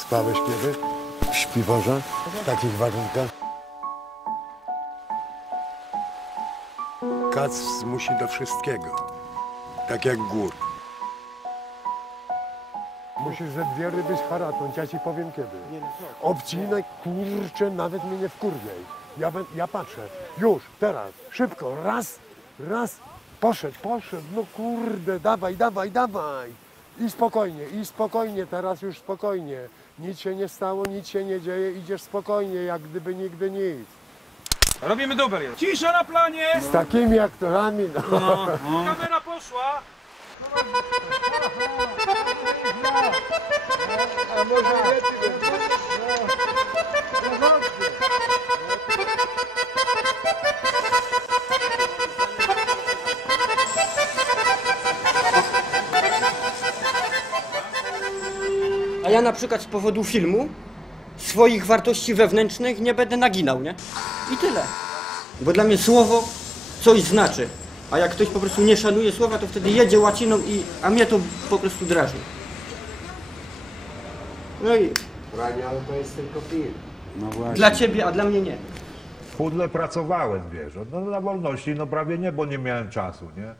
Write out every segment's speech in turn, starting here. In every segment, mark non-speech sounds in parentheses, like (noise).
Spałeś kiedy? W śpiworze? W takich warunkach? Kac zmusi do wszystkiego. Tak jak gór. Musisz ze dwie ryby haratnąć, ja ci powiem kiedy. Obcinaj, kurczę, nawet mnie nie wkurwiej. Ja, ja patrzę. Już, teraz, szybko, raz, raz. Poszedł, poszedł, no kurde, dawaj, dawaj, dawaj. I spokojnie, i spokojnie, teraz już spokojnie. Nic się nie stało, nic się nie dzieje, idziesz spokojnie, jak gdyby nigdy nic. Robimy dubel jest. Cisza na planie! Z takimi aktorami, no. Kamera poszła! A ja na przykład z powodu filmu swoich wartości wewnętrznych nie będę naginał, nie? I tyle. Bo dla mnie słowo coś znaczy. A jak ktoś po prostu nie szanuje słowa, to wtedy jedzie łaciną i... A mnie to po prostu drażni. No i Pranie, ale to jest tylko film. dla ciebie, a dla mnie nie. Pudle pracowałem, wiesz. No, na wolności no prawie nie, bo nie miałem czasu, nie?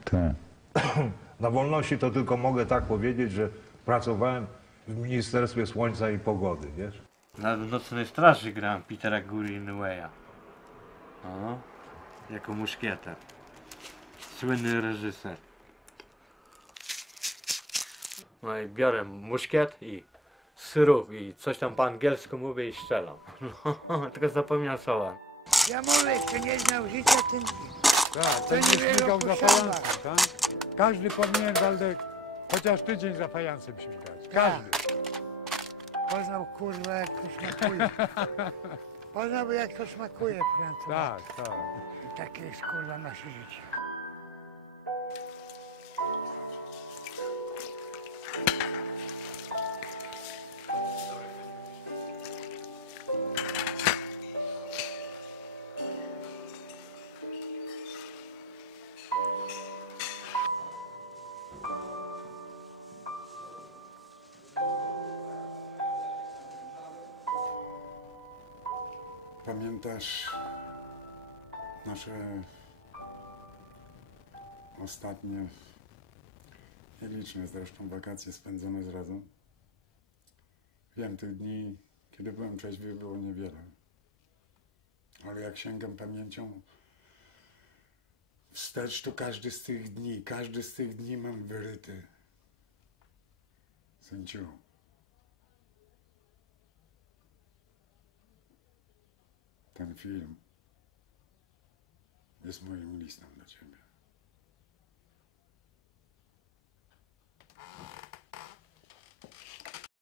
(clears throat) Na wolności to tylko mogę tak powiedzieć, że pracowałem w Ministerstwie Słońca i Pogody, wiesz? Na Nocnej Straży grałem Petera Greenwaya. O, jako muszkieter. Słynny reżyser. No i biorę muszkiet i syrop i coś tam po angielsku mówię i strzelam. (laughs) No, tylko zapomniałem słowa. Ja mówię, kto nie znał życia, ten Tak, To ten nie śmigał za fajansem, tak? Każdy powinien, Waldek, chociaż tydzień za fajansem śmigać. Każdy. Poznał kurwa jak to smakuje. (laughs) Poznał jak to smakuje Francuz. Tak, tak. I takie jest kurwa nasze życie. Pamiętasz nasze ostatnie, nieliczne zresztą wakacje spędzone z razem? Wiem, tych dni, kiedy byłem trzeźwy, było niewiele. Ale jak sięgam pamięcią wstecz, to każdy z tych dni, każdy z tych dni mam wyryty. Sędziu. Ten film jest moim listem dla ciebie.